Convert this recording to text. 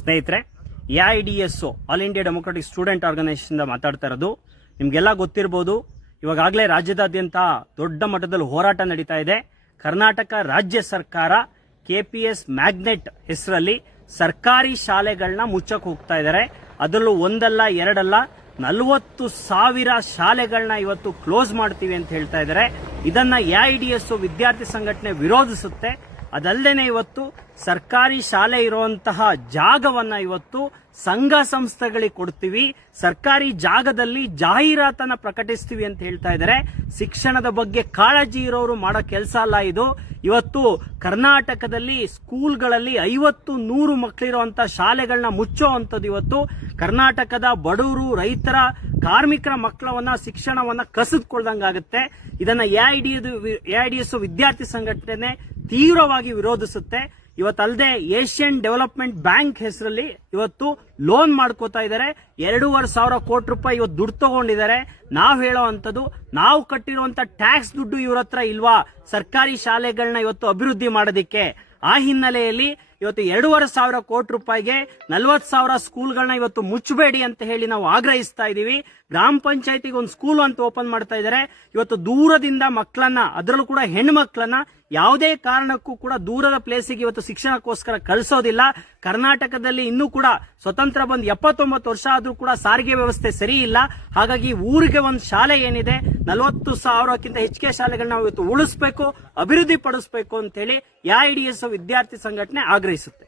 ಸ್ನೇಹಿತರೆ A I D all India democratic student organisation ಮಾತಾಡ್ತಾ ಇರೋದು ನಿಮಗೆಲ್ಲ ಗೊತ್ತಿರ್ಬೋದು ಇವಾಗಲೇ ರಾಜ್ಯದಾದ್ಯಂತ ದೊಡ್ಡ ಮಟ್ಟದಲ್ಲಿ ಹೋರಾಟ ನಡೀತಾ ಇದೆ ಕರ್ನಾಟಕ ರಾಜ್ಯ ಸರ್ಕಾರ ಕೆ ಪಿ ಎಸ್ ಮ್ಯಾಗ್ನೆಟ್ ಹೆಸರಲ್ಲಿ ಸರ್ಕಾರಿ ಶಾಲೆಗಳನ್ನ ಮುಚ್ಚಕ್ಕೆ ಹೋಗ್ತಾ ಇದ್ದಾರೆ ಅದರಲ್ಲೂ ಒಂದಲ್ಲ ಎರಡಲ್ಲ ನಲವತ್ತು ಸಾವಿರ ಶಾಲೆಗಳನ್ನ ಇವತ್ತು ಕ್ಲೋಸ್ ಮಾಡ್ತೀವಿ ಅಂತ ಹೇಳ್ತಾ ಇದ್ದಾರೆ ಇದನ್ನ ಎ ಐ ಡಿ ವಿದ್ಯಾರ್ಥಿ ಸಂಘಟನೆ ವಿರೋಧಿಸುತ್ತೆ ಅದಲ್ಲದೆ ಇವತ್ತು ಸರ್ಕಾರಿ ಶಾಲೆ ಇರುವಂತಹ ಜಾಗವನ್ನು ಇವತ್ತು ಸಂಘ ಸಂಸ್ಥೆಗಳಿಗೆ ಕೊಡ್ತೀವಿ ಸರ್ಕಾರಿ ಜಾಗದಲ್ಲಿ ಜಾಹೀರಾತನ್ನು ಪ್ರಕಟಿಸ್ತೀವಿ ಅಂತ ಹೇಳ್ತಾ ಇದ್ದಾರೆ ಶಿಕ್ಷಣದ ಬಗ್ಗೆ ಕಾಳಜಿ ಇರೋರು ಮಾಡೋ ಕೆಲಸ ಅಲ್ಲ ಇದು ಇವತ್ತು ಕರ್ನಾಟಕದಲ್ಲಿ ಸ್ಕೂಲ್ಗಳಲ್ಲಿ ಐವತ್ತು ನೂರು ಮಕ್ಕಳಿರುವಂತ ಶಾಲೆಗಳನ್ನ ಮುಚ್ಚೋ ಅಂಥದ್ದು ಇವತ್ತು ಕರ್ನಾಟಕದ ಬಡವರು ರೈತರ ಕಾರ್ಮಿಕರ ಮಕ್ಕಳವನ್ನ ಶಿಕ್ಷಣವನ್ನ ಕಸಿದ್ಕೊಳ್ದಂಗಾಗುತ್ತೆ ಇದನ್ನ ಎಐಡಿ ಎಐಡಿಎಸ್ ವಿದ್ಯಾರ್ಥಿ ಸಂಘಟನೆ ತೀವ್ರವಾಗಿ ವಿರೋಧಿಸುತ್ತೆ ಇವತ್ತಲ್ಲದೆ ಏಷ್ಯನ್ ಡೆವಲಪ್ಮೆಂಟ್ ಬ್ಯಾಂಕ್ ಹೆಸರಲ್ಲಿ ಇವತ್ತು ಲೋನ್ ಮಾಡ್ಕೋತಾ ಇದ್ದಾರೆ ಎರಡೂವರೆ ಸಾವಿರ ಕೋಟಿ ರೂಪಾಯಿ ಇವತ್ತು ದುಡ್ಡು ತಗೊಂಡಿದ್ದಾರೆ ನಾವು ಹೇಳೋ ಅಂಥದ್ದು ನಾವು ಕಟ್ಟಿರುವಂತ ಟ್ಯಾಕ್ಸ್ ದುಡ್ಡು ಇವರ ಹತ್ರ ಇಲ್ವಾ ಸರ್ಕಾರಿ ಶಾಲೆಗಳನ್ನ ಇವತ್ತು ಅಭಿವೃದ್ಧಿ ಮಾಡೋದಿಕ್ಕೆ ಆ ಹಿನ್ನೆಲೆಯಲ್ಲಿ ಇವತ್ತು ಎರಡೂವರೆ ಸಾವಿರ ಕೋಟಿ ರೂಪಾಯಿಗೆ ನಲ್ವತ್ತು ಸಾವಿರ ಸ್ಕೂಲ್ಗಳನ್ನ ಇವತ್ತು ಮುಚ್ಚಬೇಡಿ ಅಂತ ಹೇಳಿ ನಾವು ಆಗ್ರಹಿಸ್ತಾ ಇದ್ದೀವಿ ಗ್ರಾಮ ಪಂಚಾಯತಿಗೆ ಒಂದು ಸ್ಕೂಲ್ ಅಂತ ಓಪನ್ ಮಾಡ್ತಾ ಇದ್ದಾರೆ ಇವತ್ತು ದೂರದಿಂದ ಮಕ್ಕಳನ್ನ ಅದರಲ್ಲೂ ಕೂಡ ಹೆಣ್ಣು ಮಕ್ಕಳನ್ನ ಯಾವುದೇ ಕಾರಣಕ್ಕೂ ಕೂಡ ದೂರದ ಪ್ಲೇಸಿಗೆ ಇವತ್ತು ಶಿಕ್ಷಣಕ್ಕೋಸ್ಕರ ಕಳಿಸೋದಿಲ್ಲ ಕರ್ನಾಟಕದಲ್ಲಿ ಇನ್ನೂ ಕೂಡ ಸ್ವತಂತ್ರ ಬಂದ್ ಎಪ್ಪತ್ತೊಂಬತ್ತು ವರ್ಷ ಆದರೂ ಕೂಡ ಸಾರಿಗೆ ವ್ಯವಸ್ಥೆ ಸರಿ ಇಲ್ಲ ಹಾಗಾಗಿ ಊರಿಗೆ ಒಂದು ಶಾಲೆ ಏನಿದೆ ನಲವತ್ತು ಸಾವಿರಕ್ಕಿಂತ ಹೆಚ್ಚಿಗೆ ಶಾಲೆಗಳನ್ನ ನಾವು ಇವತ್ತು ಉಳಿಸಬೇಕು ಅಭಿವೃದ್ಧಿ ಪಡಿಸಬೇಕು ಅಂತ ಹೇಳಿ ಎಐಡಿಎಸ್ ವಿದ್ಯಾರ್ಥಿ ಸಂಘಟನೆ ಆಗ್ರಹಿಸುತ್ತೆ